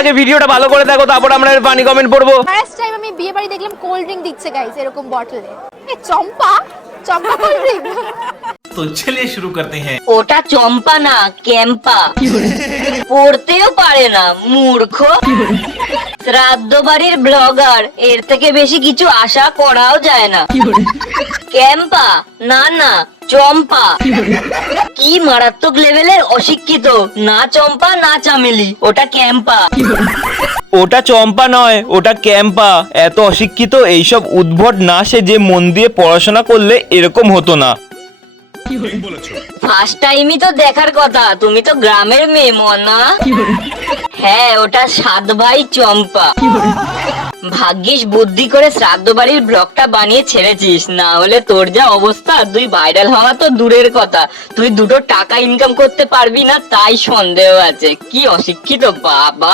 আগে ভিডিওটা ভালো করে দেখো, তারপর আমরা ফানি কমেন্ট পড়বো। ফার্স্ট টাইম আমি বিয়ে বাড়ি দেখলাম কোল্ড ড্রিঙ্ক দিচ্ছে গাইস এরকম বটলে। এ চম্পা, চম্পা কোল্ড ড্রিঙ্ক। तो चलिए शुरू करते हैं। ওটা চম্পা না, ক্যাম্পা। পড়তেও পারে না, মূর্খ। শ্রাদ্ধ বাড়ির ব্লগার, এর থেকে বেশি কিছু আশা করাও যায় না। ক্যাম্পা না না, চম্পা। কি মারাত্মক লেভেলের অশিক্ষিত, না চম্পা না চামেলি, ওটা ক্যাম্পা। ওটা চম্পা নয়, ওটা ক্যাম্পা। এত অশিক্ষিত এইসব উদ্ভট না সেজে মন দিয়ে পড়াশোনা করলে এরকম হতো না। ফার্স্ট টাইমই তো দেখার কথা, তুমি তো গ্রামের মেয়ে মনা। হ্যাঁ, ওটা সাত ভাই চম্পা। ভাগ্যিস বুদ্ধি করে শ্রাদ্ধ বাড়ির ব্লগটা বানিয়ে ছেড়েছিস, না হলে তোর যা অবস্থা, তুই ভাইরাল হওয়া তো দূরের কথা, তুই দুটো টাকা ইনকাম করতে পারবি না, তাই সন্দেহ আছে। কি অশিক্ষিত বাবা।